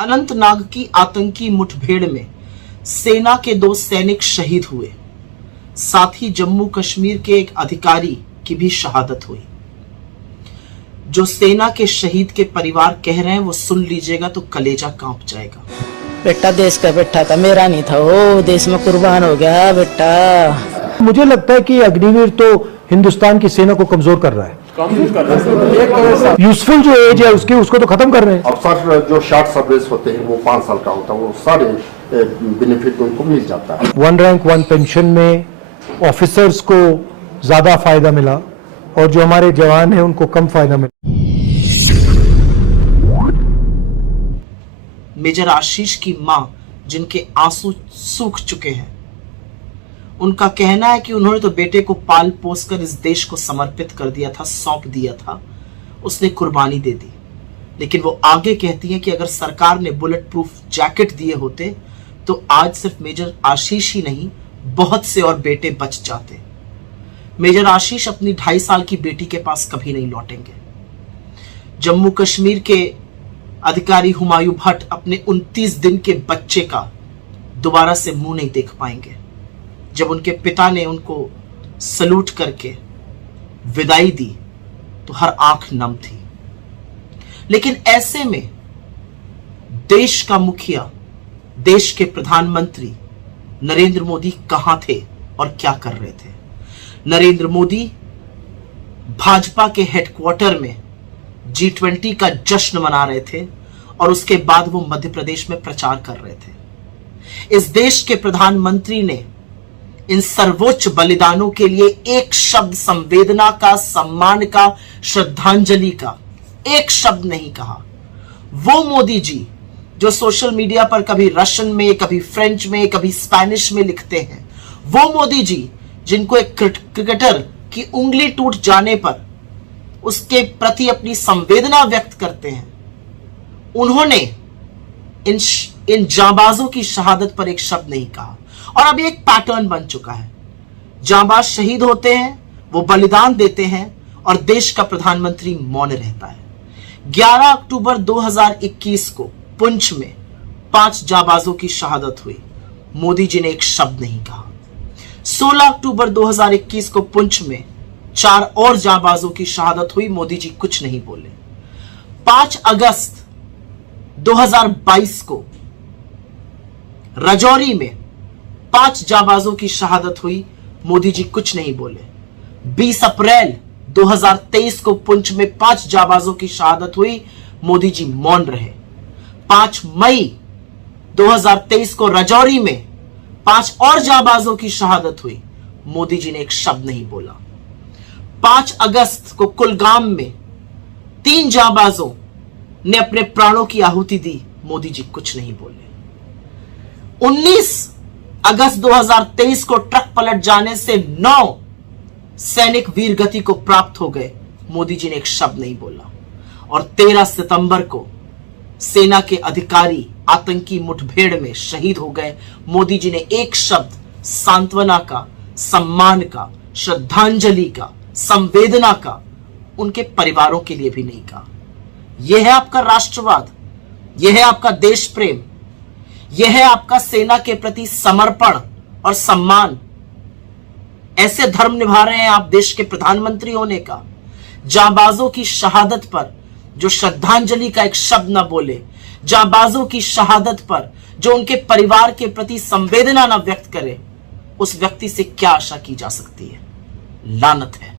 अनंतनाग की आतंकी मुठभेड़ में सेना के 2 सैनिक शहीद हुए, साथ ही जम्मू कश्मीर के एक अधिकारी की भी शहादत हुई। जो सेना के शहीद के परिवार कह रहे हैं वो सुन लीजिएगा तो कलेजा कांप जाएगा। बेटा देश का बेटा था, मेरा नहीं था, वो देश में कुर्बान हो गया बेटा। मुझे लगता है कि अग्निवीर तो हिंदुस्तान की सेना को कमजोर कर रहा है। यूजफुल जो एज है उसको तो खत्म कर रहे हैं। अफसर जो शॉर्ट सर्विस होते हैं वो 5 साल का होता है, वो सारे बेनिफिट उनको मिल जाता है। 1 रैंक 1 पेंशन में ऑफिसर्स को ज्यादा फायदा मिला और जो हमारे जवान हैं उनको कम फायदा मिला। मेजर आशीष की मां, जिनके आंसू सूख चुके हैं, उनका कहना है कि उन्होंने तो बेटे को पाल पोस कर इस देश को समर्पित कर दिया था, सौंप दिया था, उसने कुर्बानी दे दी। लेकिन वो आगे कहती हैं कि अगर सरकार ने बुलेट प्रूफ जैकेट दिए होते तो आज सिर्फ मेजर आशीष ही नहीं, बहुत से और बेटे बच जाते। मेजर आशीष अपनी 2.5 साल की बेटी के पास कभी नहीं लौटेंगे। जम्मू कश्मीर के अधिकारी हुमायूं भट्ट अपने 29 दिन के बच्चे का दोबारा से मुंह नहीं देख पाएंगे। जब उनके पिता ने उनको सलूट करके विदाई दी तो हर आंख नम थी। लेकिन ऐसे में देश का मुखिया, देश के प्रधानमंत्री नरेंद्र मोदी कहां थे और क्या कर रहे थे? नरेंद्र मोदी भाजपा के हेडक्वार्टर में G20 का जश्न मना रहे थे और उसके बाद वो मध्य प्रदेश में प्रचार कर रहे थे। इस देश के प्रधानमंत्री ने इन सर्वोच्च बलिदानों के लिए एक शब्द संवेदना का, सम्मान का, श्रद्धांजलि का एक शब्द नहीं कहा। वो मोदी जी जो सोशल मीडिया पर कभी रशियन में, कभी फ्रेंच में, कभी स्पेनिश में लिखते हैं, वो मोदी जी जिनको एक क्रिकेटर की उंगली टूट जाने पर उसके प्रति अपनी संवेदना व्यक्त करते हैं, उन्होंने इन जांबाजों की शहादत पर एक शब्द नहीं कहा। और अब एक पैटर्न बन चुका है। जांबाज शहीद होते हैं, वो बलिदान देते हैं और देश का प्रधानमंत्री मौन रहता है। 11 अक्टूबर 2021 को पुंछ में 5 जांबाजों की शहादत हुई, मोदी जी ने एक शब्द नहीं कहा। 16 अक्टूबर 2021 को पुंछ में 4 और जांबाजों की शहादत हुई, मोदी जी कुछ नहीं बोले। 5 अगस्त 2022 को राजौरी में 5 जांबाजों की शहादत हुई, मोदी जी कुछ नहीं बोले। 20 अप्रैल 2023 को पुंछ में 5 जांबाजों की शहादत हुई, मोदी जी मौन रहे। 5 मई 2023 को राजौरी में 5 और जांबाजों की शहादत हुई, मोदी जी ने एक शब्द नहीं बोला। 5 अगस्त को कुलगाम में 3 जांबाजों ने अपने प्राणों की आहुति दी, मोदी जी कुछ नहीं बोले। 19 अगस्त 2023 को ट्रक पलट जाने से 9 सैनिक वीरगति को प्राप्त हो गए, मोदी जी ने एक शब्द नहीं बोला। और 13 सितंबर को सेना के अधिकारी आतंकी मुठभेड़ में शहीद हो गए, मोदी जी ने एक शब्द सांत्वना का, सम्मान का, श्रद्धांजलि का, संवेदना का उनके परिवारों के लिए भी नहीं कहा। यह है आपका राष्ट्रवाद, यह है आपका देश प्रेम, यह है आपका सेना के प्रति समर्पण और सम्मान। ऐसे धर्म निभा रहे हैं आप देश के प्रधानमंत्री होने का? जांबाजों की शहादत पर जो श्रद्धांजलि का एक शब्द न बोले, जांबाजों की शहादत पर जो उनके परिवार के प्रति संवेदना न व्यक्त करे, उस व्यक्ति से क्या आशा की जा सकती है? लानत है।